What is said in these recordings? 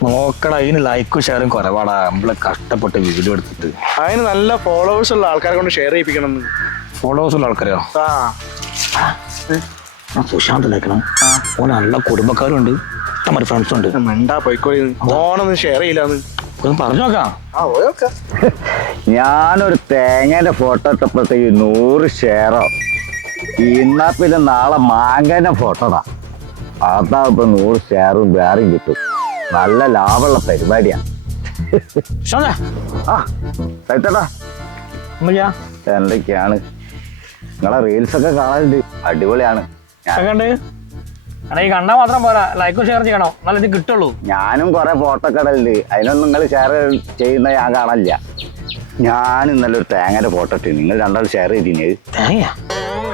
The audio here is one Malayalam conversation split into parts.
നോക്കടാ, അതിന് ലൈക്കും ഷെയറും കുറവാടാ. നമ്മളെ കഷ്ടപ്പെട്ട് വീഡിയോ എടുത്തിട്ട് അതിന് നല്ല ഫോളോവേഴ്സ് ഉള്ള ആൾക്കാരെ കൊണ്ട് ഷെയർ ചെയ്യിപ്പിക്കണം. ഫോളോവേഴ്സ് ഉള്ള ആൾക്കാരോ? ആ സുശാന്ത് ലൈക്കണം. ഓന് നല്ല കുടുംബക്കാരുണ്ട്, ഇഷ്ടംമാതിരി ഫ്രണ്ട്സ് ഉണ്ട്. മെണ്ടാ പോയിക്കോളി, ഓണൊന്നും ഷെയർ ചെയ്യില്ലാന്ന് ഒന്ന് പറഞ്ഞു നോക്കാം. ഞാനൊരു തേങ്ങേന്റെ ഫോട്ടോ ഇട്ടപ്പോഴത്തേക്ക് 100 ഷെയറോ. ഇന്നാ പിന്നെ നാളെ മാങ്ങേന്റെ ഫോട്ടോടാ, അതാകുമ്പോ 100 ഷെയറും വേറെയും കിട്ടും. നല്ല ലാഭമുള്ള പരിപാടിയാണ്. സുശാന്തേ, ആ സൈത്തേട്ടാ, എന്തൊക്കെയാ എന്തൊക്കെയാണ് നിങ്ങളെ റീൽസ് ഒക്കെ കാണലുണ്ട്, അടിപൊളിയാണ്. കണ്ട് ഈ കണ്ടാ മാത്രം പോരാ, ലൈക്കും ഷെയർ ചെയ്യണോ, നല്ല ഇത് കിട്ടുള്ളൂ. ഞാനും കുറെ ഫോട്ടോ ഒക്കെ ഇടലുണ്ട്, അതിനൊന്നും നിങ്ങൾ ഷെയർ ചെയ്യുന്ന ഞാൻ കാണാനില്ല. ഞാൻ ഇന്നലെ ഒരു തേങ്ങയുടെ ഫോട്ടോ ഇട്ട്, നിങ്ങൾ രണ്ടാൾ ഷെയർ ചെയ്തിന്. തേങ്ങ?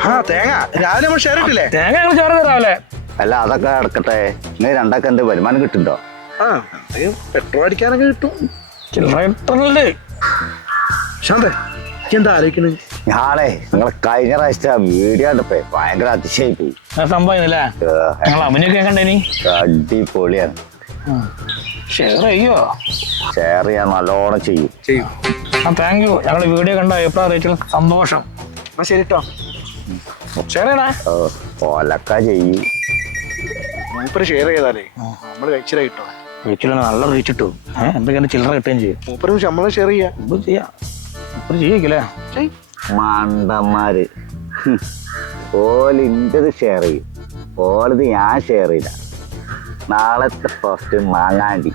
ആ തേങ്ങ രാവിലെ നമ്മൾ ഷെയർ ഇട്ടില്ലേ? തേങ്ങ ഞങ്ങൾ ഷെയർ ചെയ്തരാവല്ലേ? അല്ല അതൊക്കെ കിടക്കട്ടെ, നിങ്ങൾ രണ്ടാൾക്ക് എന്ത് വരുമാനം കിട്ടുന്നുണ്ടോ? ആ പെട്രോൾ അടിക്കാനൊക്കെ കിട്ടും. ചില്ലറ കിട്ടുന്നുണ്ട്. ശാന്തേ, എന്താ ആലോചിക്കണേ? ഞാളെ നിങ്ങളെ കഴിഞ്ഞ പ്രാവശ്യത്തെ വീഡിയോ കണ്ടപ്പോ ഭയങ്കര അതിശയായി പോയി. സംഭവം ഇല്ലേ, ഞങ്ങൾ അഭിനയൊക്കെ കണ്ടേനി. അടിപൊളിയാണ്. ഷെയർ ചെയ്യോ? ഷെയർ ചെയ്യാൻ നല്ലോണം ചെയ്യും. ആ താങ്ക് യു. ഞങ്ങൾ വീഡിയോ കണ്ട അഭിപ്രായ റേറ്റിൽ സന്തോഷം. എന്നാ ശരി കേട്ടോ, ഷെയർ ചെയ്യണേ. ഒലക്ക ചെയ്യും. മൂപ്പര് ഷെയർ ചെയ്താലേ നമ്മള് കഴിച്ചില്ല കിട്ടോ. റേറ്റിൽ നല്ല റേറ്റ് കിട്ടും. എന്തൊക്കെയാണ് ചില്ലറ കിട്ടുകയും ചെയ്യും. മൂപ്പര് ശമ്പളം ഷെയർ ചെയ്യാ. ഇപ്പം ചെയ്യാം, ഇപ്പം ചെയ്യിക്കില്ലേ? മണ്ടന്മാര് ഓല് ഇന്റത് ഷെയർ ചെയ്യും, ഓലത് ഞാൻ ഷെയർ ചെയ്ത. നാളത്തെ ഫസ്റ്റ് മാങ്ങാണ്ടി.